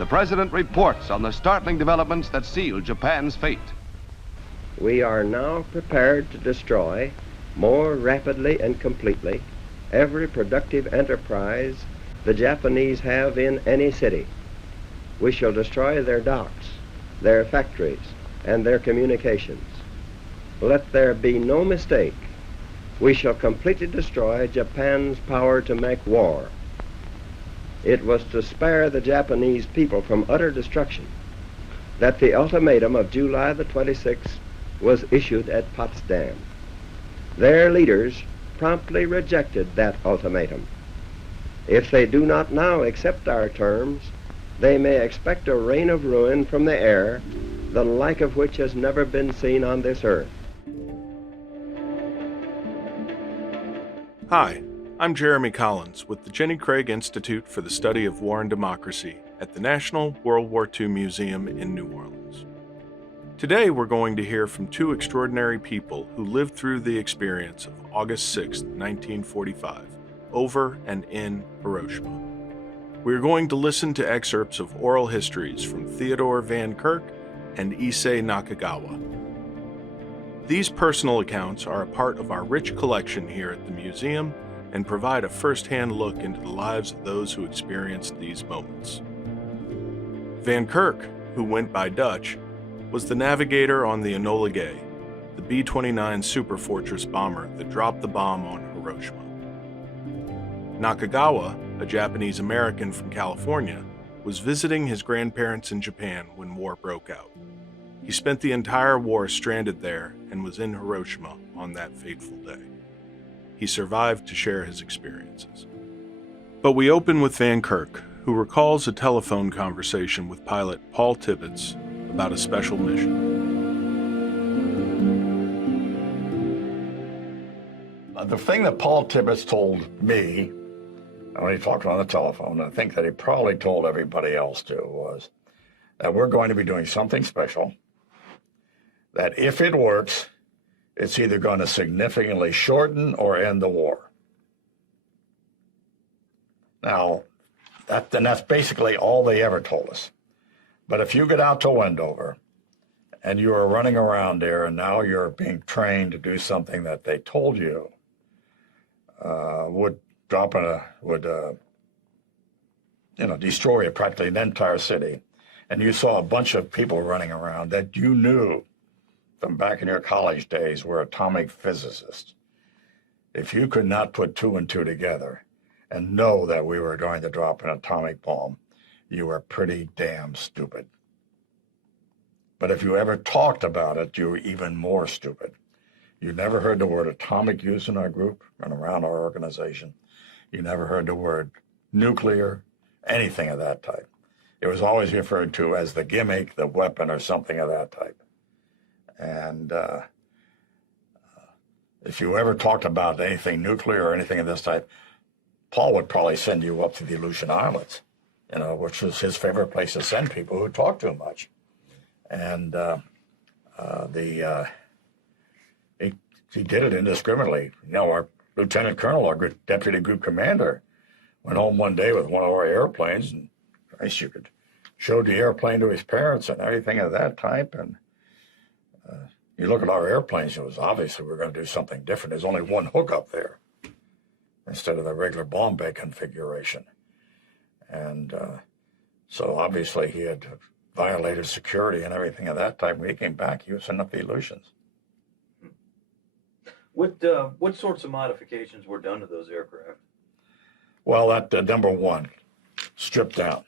the President reports on the startling developments that seal Japan's fate. We are now prepared to destroy more rapidly and completely every productive enterprise the Japanese have in any city. We shall destroy their docks, their factories, and their communications. Let there be no mistake. We shall completely destroy Japan's power to make war. It was to spare the Japanese people from utter destruction that the ultimatum of July the 26th was issued at Potsdam. Their leaders promptly rejected that ultimatum. If they do not now accept our terms, they may expect a rain of ruin from the air, the like of which has never been seen on this earth. Hi, I'm Jeremy Collins with the Jenny Craig Institute for the Study of War and Democracy at the National WWII Museum in New Orleans. Today we're going to hear from two extraordinary people who lived through the experience of August 6, 1945, over and in Hiroshima. We're going to listen to excerpts of oral histories from Theodore Van Kirk and Ittsei Nakagawa. These personal accounts are a part of our rich collection here at the museum and provide a first-hand look into the lives of those who experienced these moments. Van Kirk, who went by Dutch, was the navigator on the Enola Gay, the B-29 Superfortress bomber that dropped the bomb on Hiroshima. Nakagawa, a Japanese American from California, was visiting his grandparents in Japan when war broke out. He spent the entire war stranded there and was in Hiroshima on that fateful day. He survived to share his experiences. But we open with Van Kirk, who recalls a telephone conversation with pilot Paul Tibbets about a special mission. The thing that Paul Tibbets told me when he talked on the telephone, and I think that he probably told everybody else too, was that we're going to be doing something special, that if it works, it's either going to significantly shorten or end the war. Now, that's basically all they ever told us. But if you get out to Wendover and you are running around there and now you're being trained to do something that they told you would destroy practically an entire city, and you saw a bunch of people running around that you knew from back in your college days were atomic physicists, if you could not put two and two together and know that we were going to drop an atomic bomb, you were pretty damn stupid. But if you ever talked about it, you were even more stupid. You never heard the word atomic used in our group and around our organization. You never heard the word nuclear, anything of that type. It was always referred to as the gimmick, the weapon, or something of that type. And if you ever talked about anything nuclear or anything of this type, Paul would probably send you up to the Aleutian Islands, which was his favorite place to send people who talked too much. And he did it indiscriminately. Our lieutenant colonel, our deputy group commander, went home one day with one of our airplanes, and you could show the airplane to his parents and everything of that type. And you look at our airplanes, it was obviously we were going to do something different. There's only one hook up there instead of the regular bomb bay configuration. And so obviously he had violated security and everything of that type. When he came back, he was sending up the Aleutians. What sorts of modifications were done to those aircraft? Well, that number one, stripped down.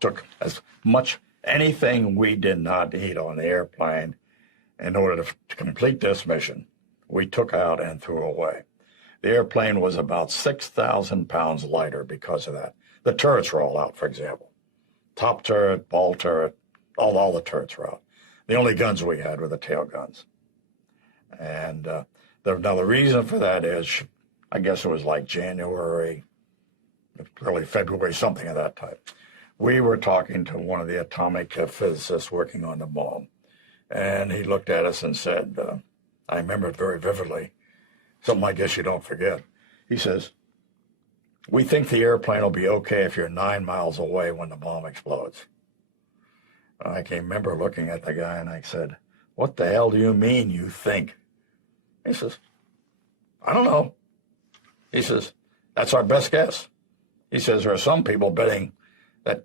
Took as much anything we did not need on the airplane in order to complete this mission, we took out and threw away. The airplane was about 6,000 pounds lighter because of that. The turrets were all out, for example. Top turret, ball turret, all the turrets were out. The only guns we had were the tail guns. And now the reason for that is, I guess it was like January, early February, something of that type. We were talking to one of the atomic physicists working on the bomb. And he looked at us and said, I remember it very vividly, something I guess you don't forget. He says, we think the airplane will be okay if you're 9 miles away when the bomb explodes. And I can remember looking at the guy and I said, what the hell do you mean you think? He says, I don't know. He says, that's our best guess. He says, there are some people betting that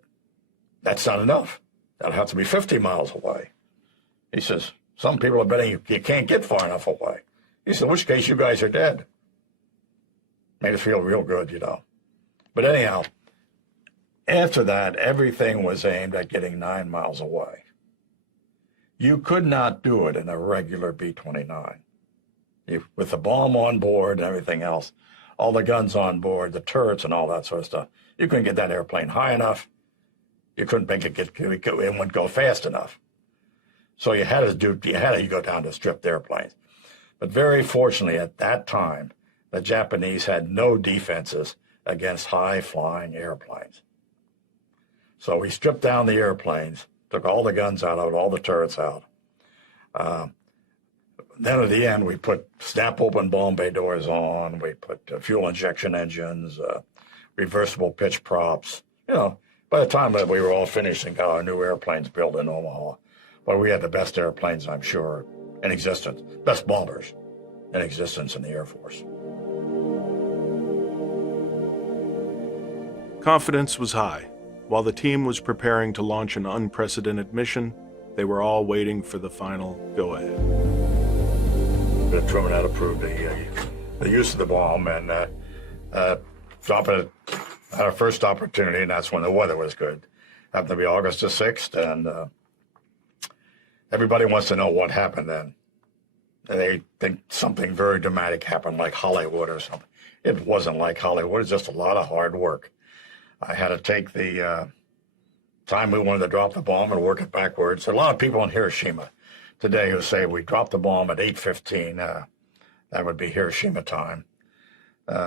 that's not enough. That'll have to be 50 miles away. He says, some people are betting you can't get far enough away. He said, in which case you guys are dead. Made us feel real good, you know. But anyhow, after that, everything was aimed at getting 9 miles away. You could not do it in a regular B-29. With the bomb on board and everything else, all the guns on board, the turrets and all that sort of stuff, you couldn't get that airplane high enough. You couldn't make it wouldn't go fast enough. So you had to go down to stripped airplanes. But very fortunately, at that time, the Japanese had no defenses against high-flying airplanes. So we stripped down the airplanes, took all the guns out of it, all the turrets out. Then at the end, we put snap-open bomb bay doors on. We put fuel injection engines, reversible pitch props. You know, by the time that we were all finished and got our new airplanes built in Omaha, well, we had the best airplanes, I'm sure, in existence, best bombers in existence in the Air Force. Confidence was high. While the team was preparing to launch an unprecedented mission, they were all waiting for the final go-ahead. Truman had approved the use of the bomb and dropped it at our first opportunity, and that's when the weather was good. Happened to be August the 6th, and everybody wants to know what happened then. They think something very dramatic happened, like Hollywood or something. It wasn't like Hollywood. It's just a lot of hard work. I had to take the time we wanted to drop the bomb and work it backwards. There are a lot of people in Hiroshima today who say we dropped the bomb at 8:15. That would be Hiroshima time,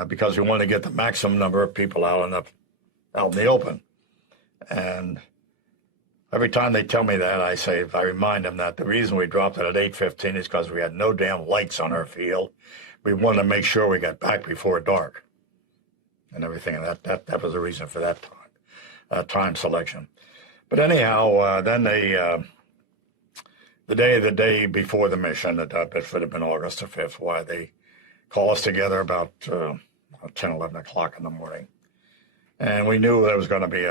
because we wanted to get the maximum number of people out in the open. And every time they tell me that, I remind them that the reason we dropped it at 8:15 is because we had no damn lights on our field. We wanted to make sure we got back before dark and everything. And that was the reason for that time selection. But anyhow, then the day before the mission, that would have been August the 5th, why they call us together about 10, 11 o'clock in the morning. And we knew that it was going to be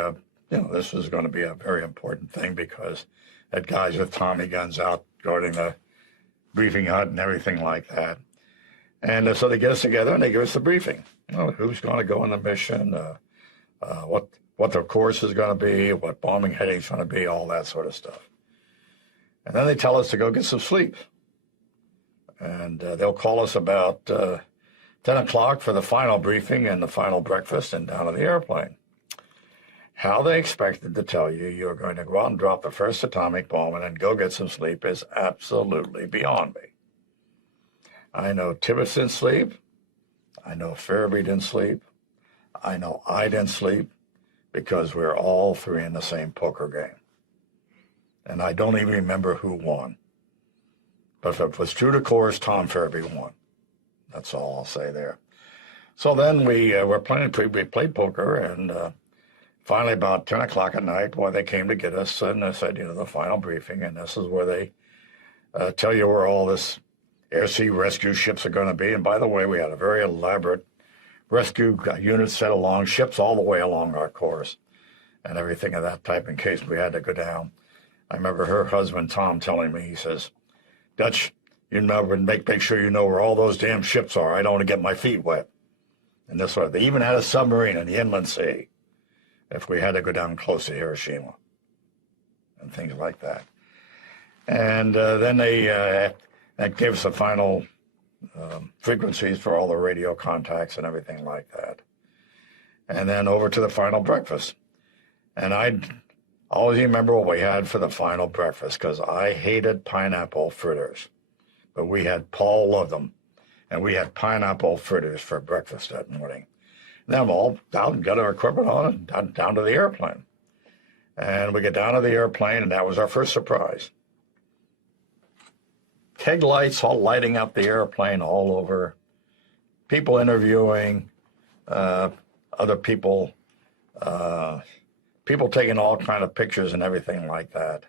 this was going to be a very important thing, because had guys with Tommy guns out guarding the briefing hut and everything like that. And so they get us together and they give us the briefing. You know, who's going to go on the mission, what the course is going to be, what bombing heading is going to be, all that sort of stuff. And then they tell us to go get some sleep. And they'll call us about 10 o'clock for the final briefing and the final breakfast and down to the airplane. How they expected to tell you you're going to go out and drop the first atomic bomb and then go get some sleep is absolutely beyond me. I know Tibbetts didn't sleep. I know Farabee didn't sleep. I know I didn't sleep, because we're all three in the same poker game. And I don't even remember who won. But if it was true to course, Tom Farabee won. That's all I'll say there. So then we played poker, and finally about 10 o'clock at night, they came to get us, and they said, the final briefing, and this is where they tell you where all this air-sea rescue ships are going to be. And by the way, we had a very elaborate rescue unit set along, ships all the way along our course, and everything of that type in case we had to go down. I remember her husband, Tom, telling me, he says, Dutch, you never make sure you know where all those damn ships are. I don't want to get my feet wet. And this way, they even had a submarine in the inland sea if we had to go down close to Hiroshima and things like that. And then that gave us the final frequencies for all the radio contacts and everything like that. And then over to the final breakfast. And I always remember what we had for the final breakfast, because I hated pineapple fritters. But Paul loved them. And we had pineapple fritters for breakfast that morning. And then we all down and got our equipment on and down to the airplane. And we get down to the airplane, and that was our first surprise. Keg lights all lighting up the airplane all over, people interviewing, other people, people taking all kind of pictures and everything like that.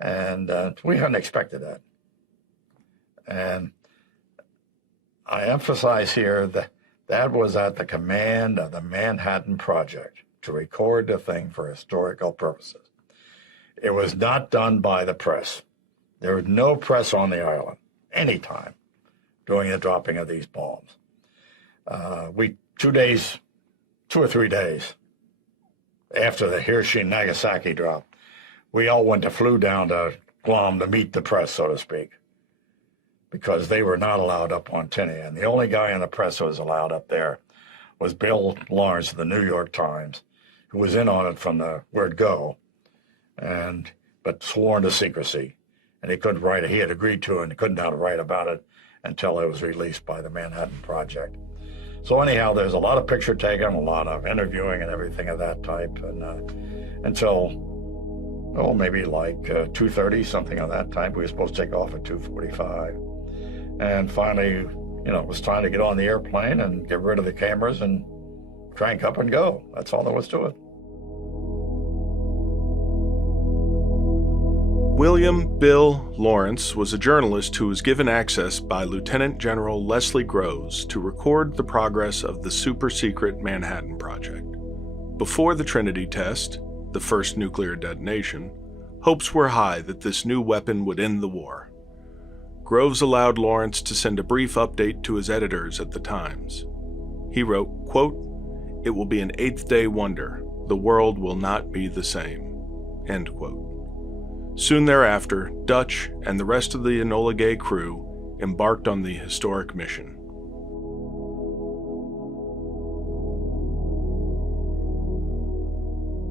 And we hadn't expected that. And I emphasize here that that was at the command of the Manhattan Project to record the thing for historical purposes. It was not done by the press. There was no press on the island anytime during the dropping of these bombs. 2 or 3 days after the Hiroshima Nagasaki drop, we all flew down to Guam to meet the press, so to speak, because they were not allowed up on Tinian. The only guy in the press who was allowed up there was Bill Lawrence of the New York Times, who was in on it from the word go, but sworn to secrecy. And he couldn't write it. He had agreed to it and couldn't write about it until it was released by the Manhattan Project. So anyhow, there's a lot of picture taking, a lot of interviewing and everything of that type, and until, maybe like 2:30, something of that type. We were supposed to take off at 2:45. And finally, it was time to get on the airplane and get rid of the cameras and crank up and go. That's all there was to it. William Bill Lawrence was a journalist who was given access by Lieutenant General Leslie Groves to record the progress of the super-secret Manhattan Project. Before the Trinity test, the first nuclear detonation, hopes were high that this new weapon would end the war. Groves allowed Lawrence to send a brief update to his editors at the Times. He wrote, quote, "It will be an eighth-day wonder. The world will not be the same." End quote. Soon thereafter, Dutch and the rest of the Enola Gay crew embarked on the historic mission.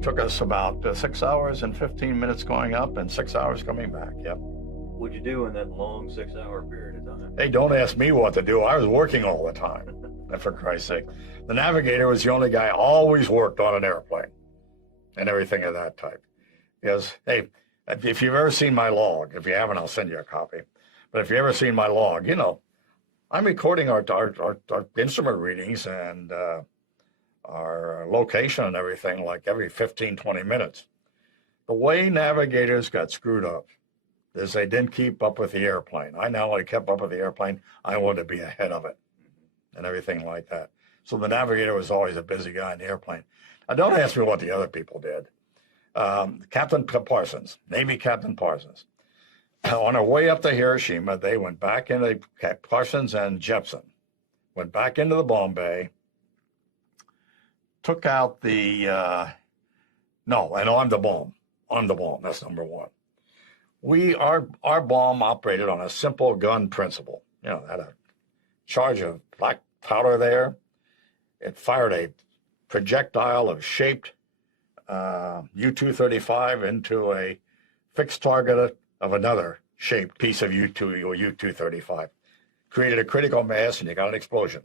Took us about 6 hours and 15 minutes going up and 6 hours coming back, yep. What'd you do in that long 6-hour period of time? Hey, don't ask me what to do. I was working all the time, for Christ's sake. The navigator was the only guy always worked on an airplane and everything of that type. Because, hey, if you've ever seen my log, if you haven't, I'll send you a copy. But if you've ever seen my log, I'm recording our instrument readings and our location and everything like every 15, 20 minutes. The way navigators got screwed up is they didn't keep up with the airplane. I not only kept up with the airplane, I wanted to be ahead of it and everything like that. So the navigator was always a busy guy in the airplane. Now, don't ask me what the other people did. Captain Parsons, Navy Captain Parsons, on our way up to Hiroshima, they went back into Parsons and Jepson, went back into the bomb bay, took out and armed the bomb. Armed the bomb, that's number one. Our bomb operated on a simple gun principle. Had a charge of black powder there. It fired a projectile of shaped U-235 into a fixed target of another shaped piece of U-2 or U-235. Created a critical mass and you got an explosion.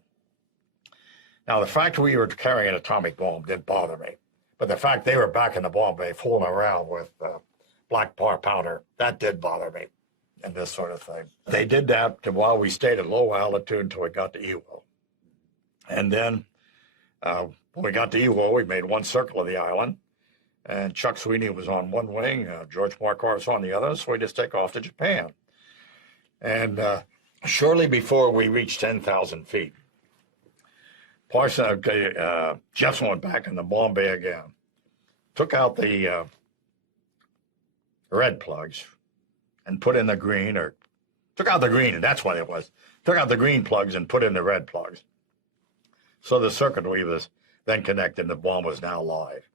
Now, the fact we were carrying an atomic bomb didn't bother me, but the fact they were back in the bomb bay fooling around with black powder, that did bother me, and this sort of thing. They did that while we stayed at low altitude until we got to Iwo. And then when we got to Iwo, we made one circle of the island, and Chuck Sweeney was on one wing, George Marquardt was on the other, so we just take off to Japan. And shortly before we reached 10,000 feet, Jepson went back in the bomb bay again, took out the red plugs and put in the green, or took out the green, and that's what it was. Took out the green plugs and put in the red plugs. So the circuitry was then connected and the bomb was now live.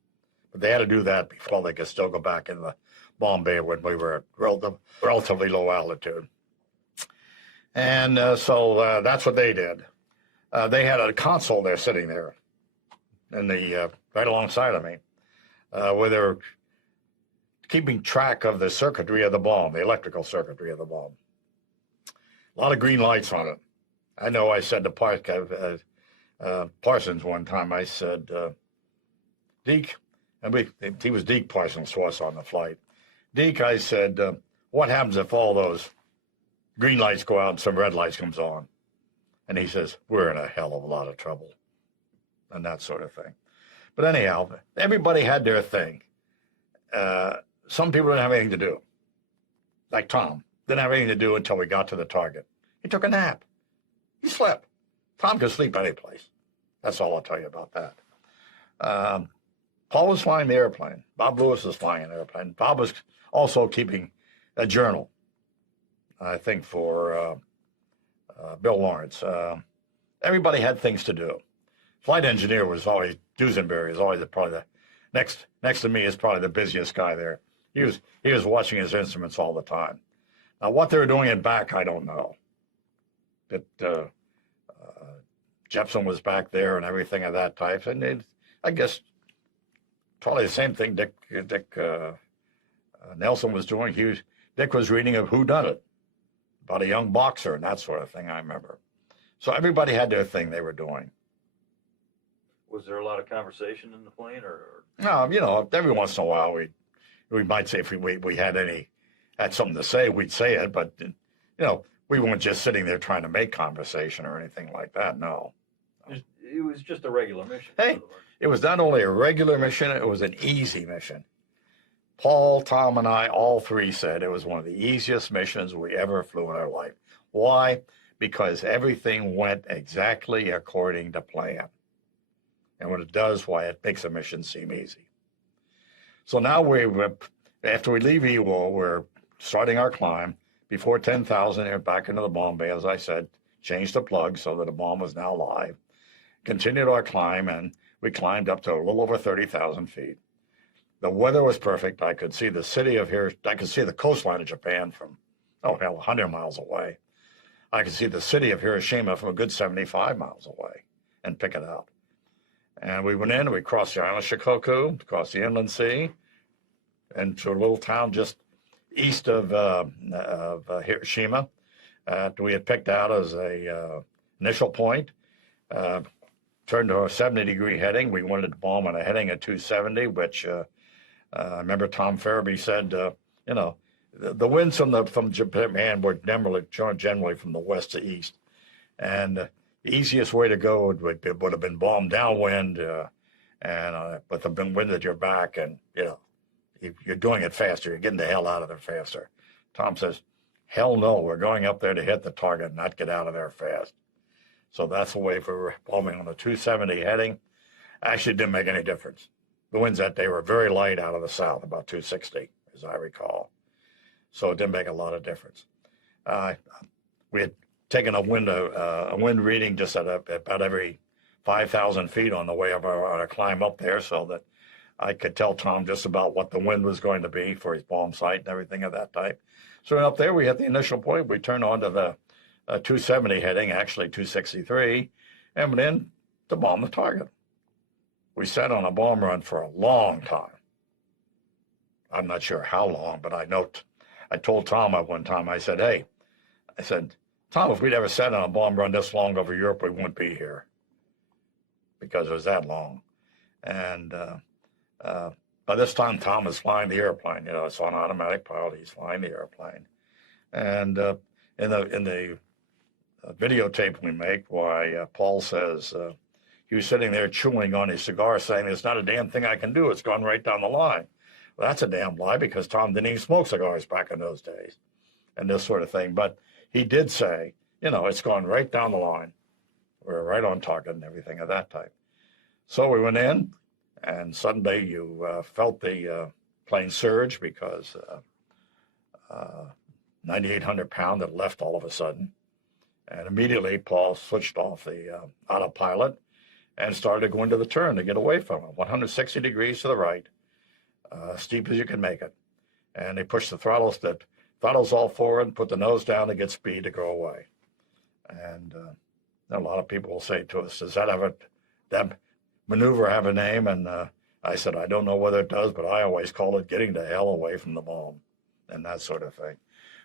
But they had to do that before they could still go back in the bomb bay when we were at relatively low altitude. And so that's what they did. They had a console there sitting there right alongside of me, where they were keeping track of the circuitry of the bomb, the electrical circuitry of the bomb. A lot of green lights on it. I know I said to Parsons one time, I said, Deke, and he was Deke Parsons to us on the flight. Deke, I said, what happens if all those green lights go out and some red lights comes on? And he says, we're in a hell of a lot of trouble. and that sort of thing. But anyhow, everybody had their thing. Some people didn't have anything to do. Like Tom, didn't have anything to do until we got to the target. He took a nap. He slept. Tom could sleep any place. That's all I'll tell you about that. Paul was flying the airplane. Bob Lewis was flying an airplane. Bob was also keeping a journal, I think, for Bill Lawrence. Everybody had things to do. Flight engineer was always, Duesenberry is always probably the next to me is probably the busiest guy there. He was watching his instruments all the time. Now, what they were doing in back, I don't know. But Jepson was back there and everything of that type. And I guess probably the same thing Dick Nelson was doing. Dick was reading of Who Done It, about a young boxer and that sort of thing, I remember. So everybody had their thing they were doing. Was there a lot of conversation in the plane, or? No, every once in a while we might say if we had something to say, we'd say it, but we weren't just sitting there trying to make conversation or anything like that. No. It was just a regular mission. Hey, it was not only a regular mission, it was an easy mission. Paul, Tom, and I, all three said it was one of the easiest missions we ever flew in our life. Why? Because everything went exactly according to plan. And when it does, why, it makes a mission seem easy. So now after we leave Ewell, we're starting our climb. Before 10,000, we're back into the bomb bay, as I said, changed the plug so that the bomb was now live. Continued our climb, and we climbed up to a little over 30,000 feet. The weather was perfect. I could see the city of I could see the coastline of Japan from, 100 miles away. I could see the city of Hiroshima from a good 75 miles away and pick it up. And we went in, we crossed the island of Shikoku, crossed the inland sea, into a little town just east of Hiroshima. We had picked out as a initial point. Turned to a 70-degree heading. We wanted to bomb on a heading of 270, which I remember Tom Farabee said, the winds from Japan were generally from the west to east. And the easiest way to go would have been bomb downwind, with the wind at your back, and, you're doing it faster. You're getting the hell out of there faster. Tom says, hell no, we're going up there to hit the target, not get out of there fast. So that's the way for bombing on a 270 heading. Actually, didn't make any difference. The winds that day were very light out of the south, about 260, as I recall. So it didn't make a lot of difference. We had taken a wind reading just at about every 5,000 feet on the way of our climb up there, so that I could tell Tom just about what the wind was going to be for his bomb site and everything of that type. So up there, we hit the initial point. We turned on to the 270 heading, actually 263, and went in to bomb the target. We sat on a bomb run for a long time. I'm not sure how long, but I told Tom at one time, I said, Tom, if we'd ever sat on a bomb run this long over Europe, we wouldn't be here, because it was that long. And by this time, Tom was flying the airplane. It's on automatic pilot. He's flying the airplane. And in the videotape we make, why Paul says he was sitting there chewing on his cigar, saying, there's not a damn thing I can do. It's gone right down the line. Well, that's a damn lie, because Tom didn't even smoke cigars back in those days and this sort of thing. But he did say, it's gone right down the line. We're right on target and everything of that type. So we went in, and suddenly you felt the plane surge, because 9,800 pound had left all of a sudden. And immediately Paul switched off the autopilot and started going to the turn to get away from it. 160 degrees to the right, steep as you can make it. And they pushed the throttles all forward and put the nose down to get speed to go away. And a lot of people will say to us, does that maneuver have a name? And I said, I don't know whether it does, but I always call it getting the hell away from the bomb and that sort of thing.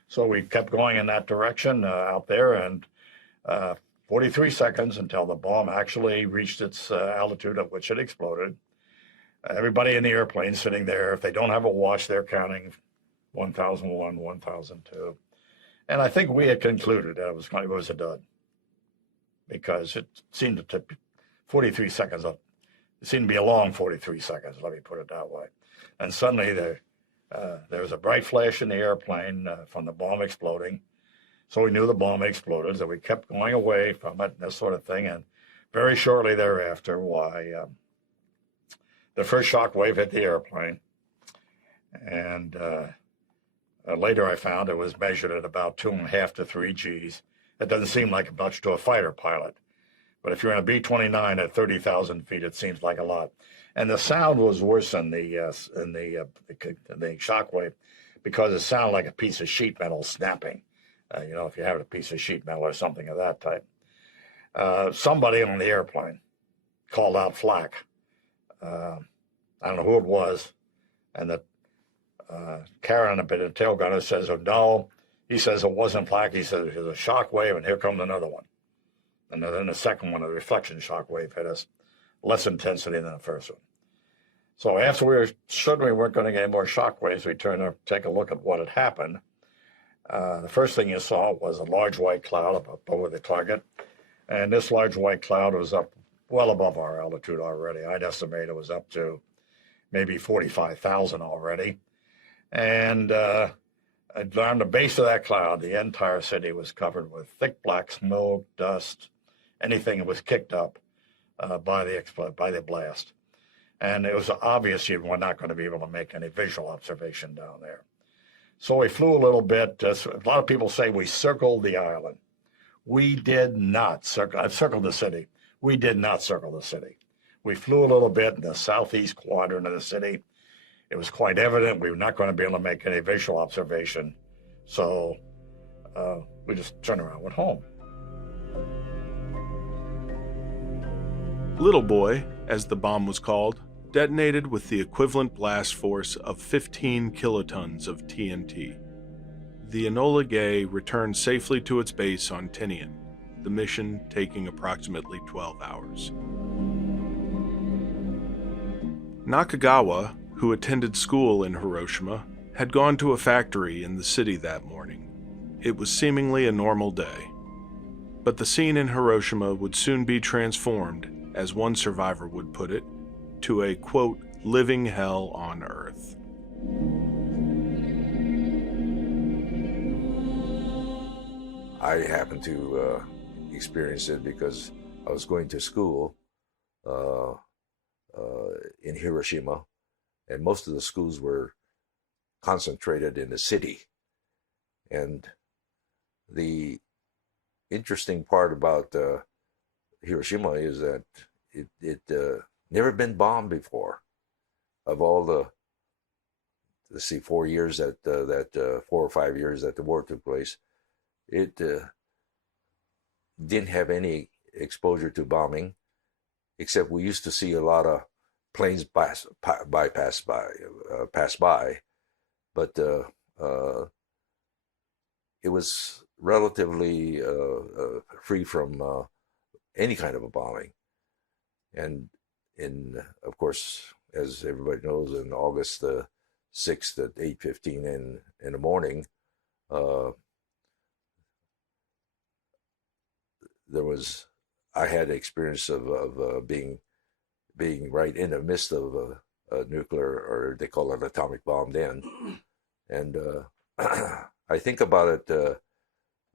So we kept going in that direction out there, and 43 seconds until the bomb actually reached its altitude at which it exploded. Everybody in the airplane sitting there, if they don't have a watch, they're counting 1,001, 1,002. And I think we had concluded that it was a dud, because it seemed to 43 seconds up. It seemed to be a long 43 seconds, let me put it that way. And suddenly there was a bright flash in the airplane from the bomb exploding. So we knew the bomb exploded, so we kept going away from it and this sort of thing. And very shortly thereafter, the first shock wave hit the airplane. And later I found it was measured at about 2.5 to 3 Gs. It doesn't seem like much to a fighter pilot. But if you're in a B-29 at 30,000 feet, it seems like a lot. And the sound was worse than the shock wave because it sounded like a piece of sheet metal snapping. If you have a piece of sheet metal or something of that type. Somebody on the airplane called out flak. I don't know who it was. And the Karen, the tail gunner, says, oh, no. He says it wasn't flak. He says it was a shock wave, and here comes another one. And then the second one, a reflection shock wave, hit us. Less intensity than the first one. So after we were certain we weren't going to get any more shock waves, we turned to take a look at what had happened. The first thing you saw was a large white cloud up over the target. And this large white cloud was up well above our altitude already. I'd estimate it was up to maybe 45,000 already. And on the base of that cloud, the entire city was covered with thick black smoke, dust, anything that was kicked up by the blast. And it was obvious you were not going to be able to make any visual observation down there. So we flew a little bit. A lot of people say we circled the island. We did not circle. I've circled the city. We did not circle the city. We flew a little bit in the southeast quadrant of the city. It was quite evident we were not going to be able to make any visual observation. So we just turned around and went home. Little Boy, as the bomb was called, detonated with the equivalent blast force of 15 kilotons of TNT. The Enola Gay returned safely to its base on Tinian, the mission taking approximately 12 hours. Nakagawa, who attended school in Hiroshima, had gone to a factory in the city that morning. It was seemingly a normal day. But the scene in Hiroshima would soon be transformed, as one survivor would put it, to a, quote, living hell on earth. I happened to experience it because I was going to school in Hiroshima, and most of the schools were concentrated in the city. And the interesting part about Hiroshima is that it never been bombed before. Of all the, let's see, 4 years 4 or 5 years that the war took place, it didn't have any exposure to bombing, except we used to see a lot of planes pass by, but it was relatively free from any kind of a bombing. And of course, as everybody knows, in August the 6th at 8:15 in the morning, I had the experience of being right in the midst of a nuclear, or they call it an atomic bomb then. And I think about it,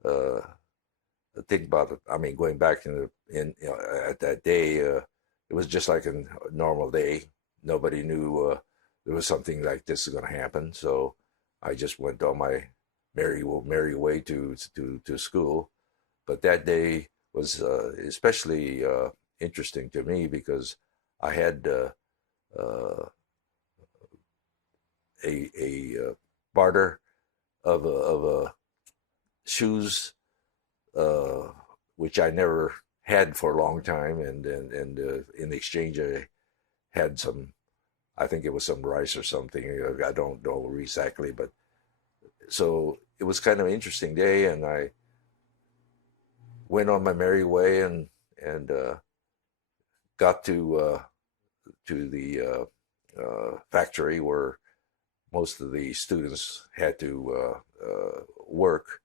I mean, going back at that day, it was just like a normal day. Nobody knew there was something like this going to happen. So I just went on my merry way to school. But that day was especially interesting to me because I had a barter of shoes, which I never had for a long time, and in exchange I had some, I think it was some rice or something. I don't know exactly, but so it was kind of an interesting day, and I went on my merry way and got to the factory where most of the students had to work.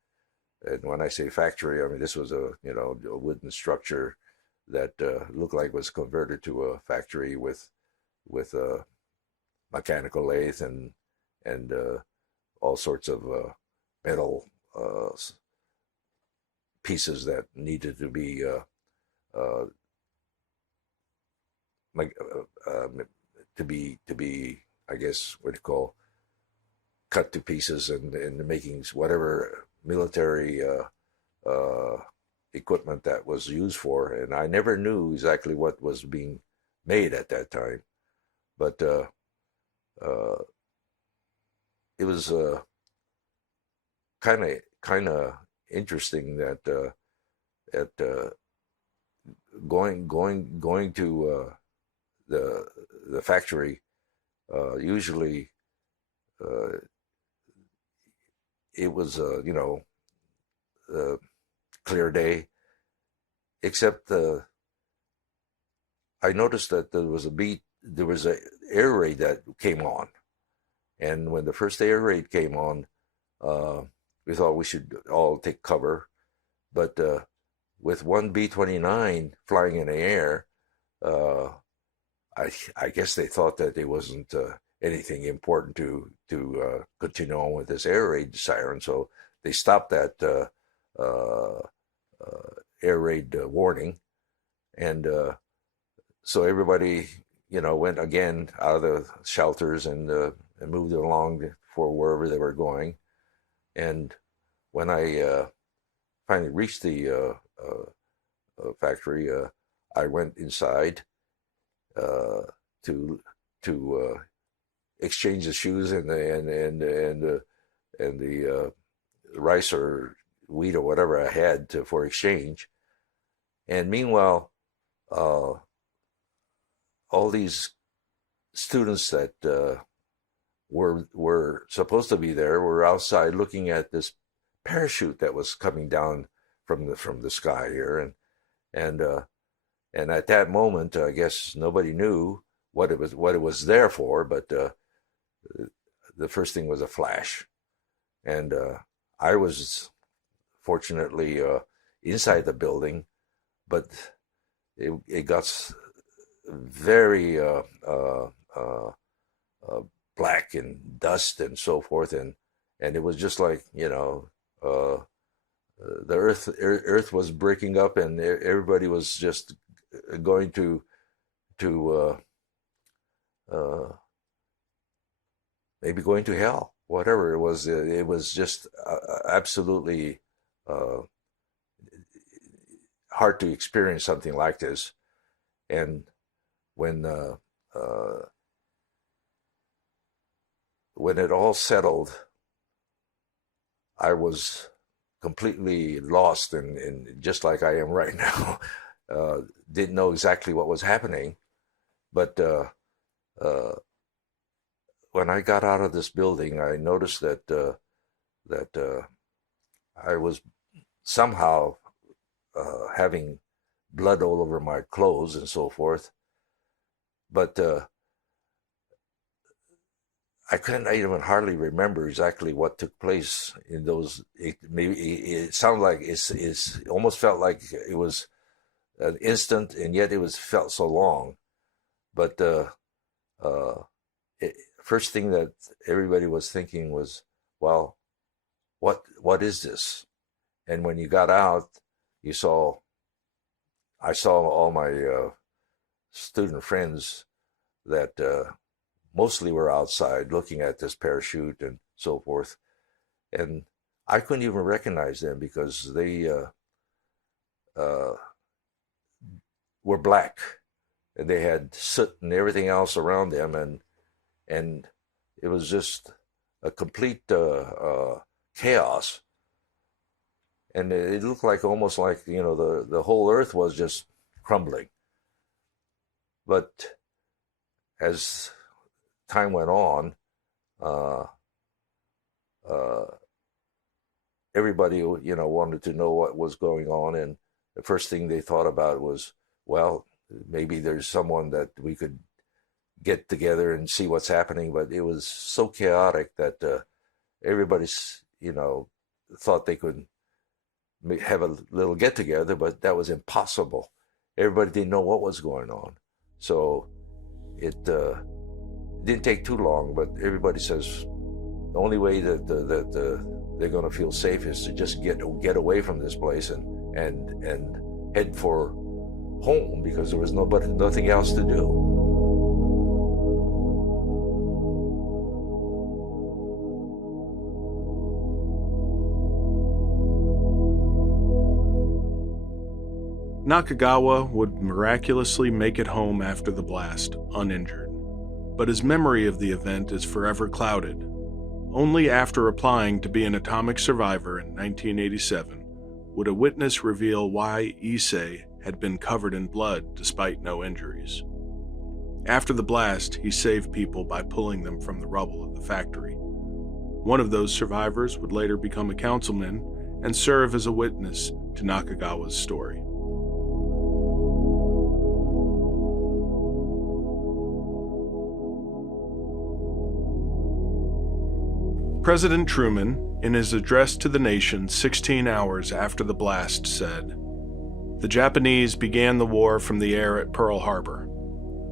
And when I say factory, I mean this was a wooden structure that looked like was converted to a factory with a mechanical lathe and all sorts of metal pieces that needed to be to be, I guess, what you call, cut to pieces and making whatever military equipment that was used for. And I never knew exactly what was being made at that time, but it was kind of interesting that going to the factory, usually it was clear day, except I noticed that there was a air raid that came on, and when the first air raid came on, we thought we should all take cover, but with one B-29 flying in the air, I guess they thought that it wasn't anything important to continue on with this air raid siren, so they stopped that air raid warning, and so everybody, went again out of the shelters and moved along for wherever they were going. And when I finally reached the factory, I went inside to exchange the shoes and the rice or wheat or whatever I had for exchange. And meanwhile, all these students that were supposed to be there were outside looking at this parachute that was coming down from the sky here, and at that moment, I guess nobody knew what it was there for, but the first thing was a flash, and I was fortunately inside the building, but it got very black and dust and so forth, and it was just like the earth was breaking up, and everybody was just going to maybe going to hell, whatever it was. It was just absolutely hard to experience something like this. And when it all settled, I was completely lost and just like I am right now. Didn't know exactly what was happening, but when I got out of this building, I noticed that I was somehow having blood all over my clothes and so forth, but I couldn't even hardly remember exactly what took place in those. It sounded like it's almost felt like it was an instant, and yet it felt so long. But first thing that everybody was thinking was, well, what is this? And when you got out, I saw all my student friends that mostly were outside looking at this parachute and so forth, and I couldn't even recognize them because they were black, and they had soot and everything else around them, and it was just a complete chaos, and it looked like almost like the whole earth was just crumbling. But as time went on, everybody wanted to know what was going on, and the first thing they thought about was, well, maybe there's someone that we could get together and see what's happening. But it was so chaotic that everybody's thought they could have a little get together, but that was impossible. everybody didn't know what was going on. So it didn't take too long, but everybody says the only way that they're going to feel safe is to just get away from this place and head for home, because there was nothing else to do. Nakagawa would miraculously make it home after the blast, uninjured. But his memory of the event is forever clouded. Only after applying to be an atomic survivor in 1987 would a witness reveal why Ittsei had been covered in blood despite no injuries. After the blast, he saved people by pulling them from the rubble of the factory. One of those survivors would later become a councilman and serve as a witness to Nakagawa's story. President Truman, in his address to the nation 16 hours after the blast, said, "The Japanese began the war from the air at Pearl Harbor.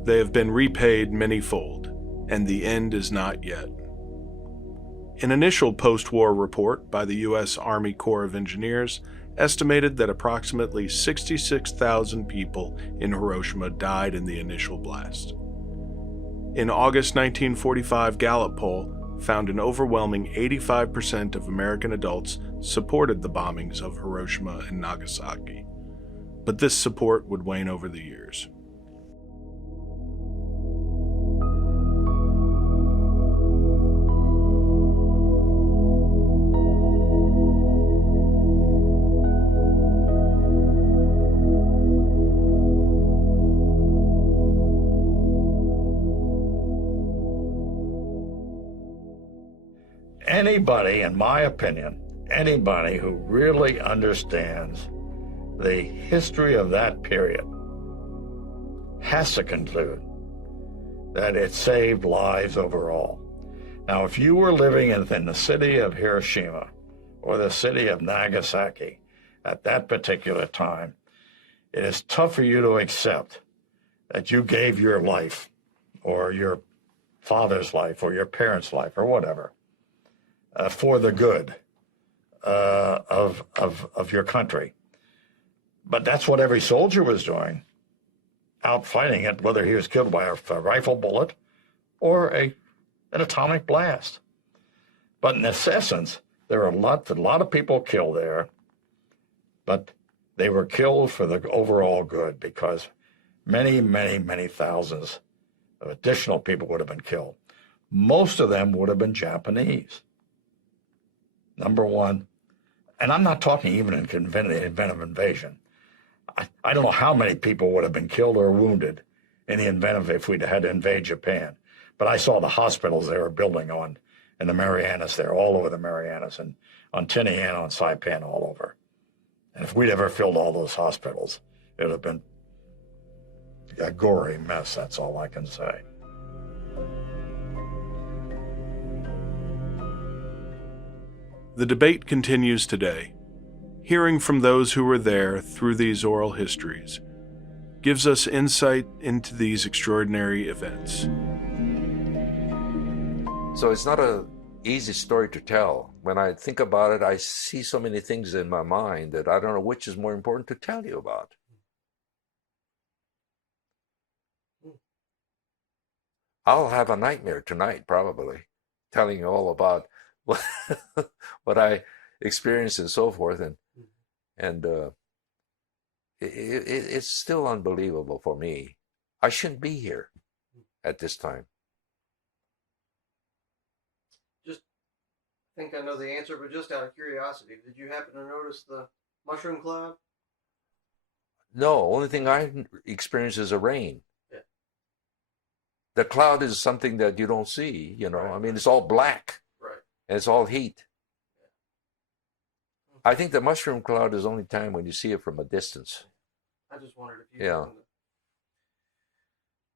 They have been repaid many-fold, and the end is not yet." An initial post-war report by the U.S. Army Corps of Engineers estimated that approximately 66,000 people in Hiroshima died in the initial blast. In August 1945 Gallup poll found an overwhelming 85% of American adults supported the bombings of Hiroshima and Nagasaki, but this support would wane over the years. Anybody, in my opinion, anybody who really understands the history of that period has to conclude that it saved lives overall. Now, if you were living in the city of Hiroshima or the city of Nagasaki at that particular time, it is tough for you to accept that you gave your life or your father's life or your parents' life or whatever for the good of your country. But that's what every soldier was doing, out fighting it, whether he was killed by a rifle bullet or an atomic blast. But in essence, there are a lot of people killed there, but they were killed for the overall good, because many, many, many thousands of additional people would have been killed. Most of them would have been Japanese. Number one, and I'm not talking even in the event of invasion. I don't know how many people would have been killed or wounded in the event of if we'd had to invade Japan. But I saw the hospitals they were building on in the Marianas there, all over the Marianas, and on Tinian, on Saipan, all over. And if we'd ever filled all those hospitals, it would have been a gory mess, that's all I can say. The debate continues today. Hearing from those who were there through these oral histories gives us insight into these extraordinary events. So it's not an easy story to tell. When I think about it, I see so many things in my mind that I don't know which is more important to tell you about. I'll have a nightmare tonight, probably, telling you all about what I experienced and so forth, and it's still unbelievable for me. I shouldn't be here at this time. Just think I know the answer, but just out of curiosity, did you happen to notice the mushroom cloud? No, only thing I experience is a rain. Yeah. The cloud is something that you don't see, you know. Right. I mean, it's all black. And it's all heat. I think the mushroom cloud is the only time when you see it from a distance. I just wondered if you... Yeah.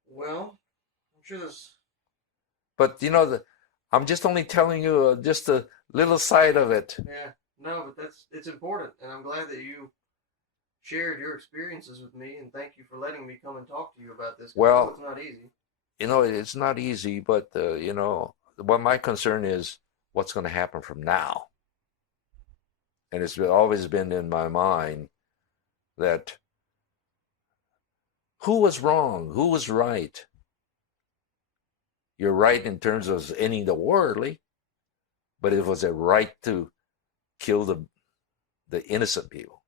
Well, I'm sure this... But, you know, I'm just only telling you just a little side of it. Yeah. No, but it's important. And I'm glad that you shared your experiences with me, and thank you for letting me come and talk to you about this. 'Cause Well, I know it's not easy. It's not easy, but, what my concern is what's going to happen from now. And it's always been in my mind that who was wrong? Who was right? You're right in terms of ending the war early, but it was a right to kill the innocent people.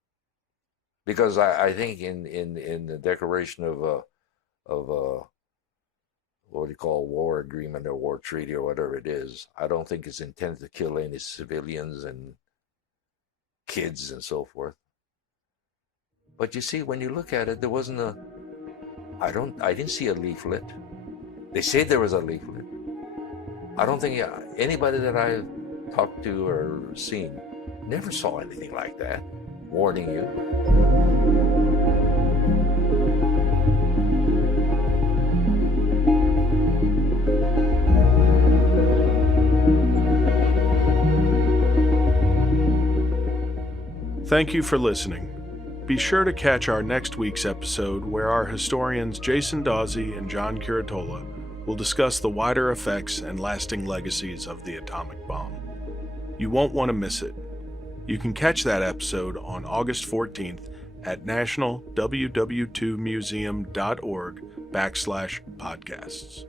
Because I think in the declaration of what do you call war agreement or war treaty or whatever it is, I don't think it's intended to kill any civilians and kids and so forth. But you see, when you look at it, there wasn't I didn't see a leaflet. They said there was a leaflet. I don't think anybody that I've talked to or seen never saw anything like that, warning you. Thank you for listening. Be sure to catch our next week's episode where our historians Jason Dawsey and John Curatola will discuss the wider effects and lasting legacies of the atomic bomb. You won't want to miss it. You can catch that episode on August 14th at National WWII Museum.org/podcasts.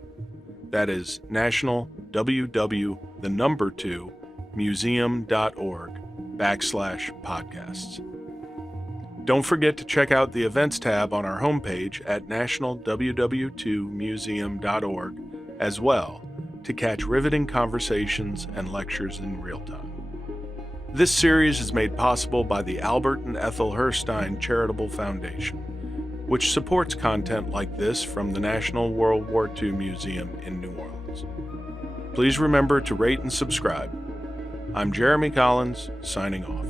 That is National WW2 Museum.org/podcasts. Don't forget to check out the events tab on our homepage at nationalww2museum.org as well to catch riveting conversations and lectures in real time. This series is made possible by the Albert and Ethel Herstein Charitable Foundation, which supports content like this from the National World War II Museum in New Orleans. Please remember to rate and subscribe. I'm Jeremy Collins, signing off.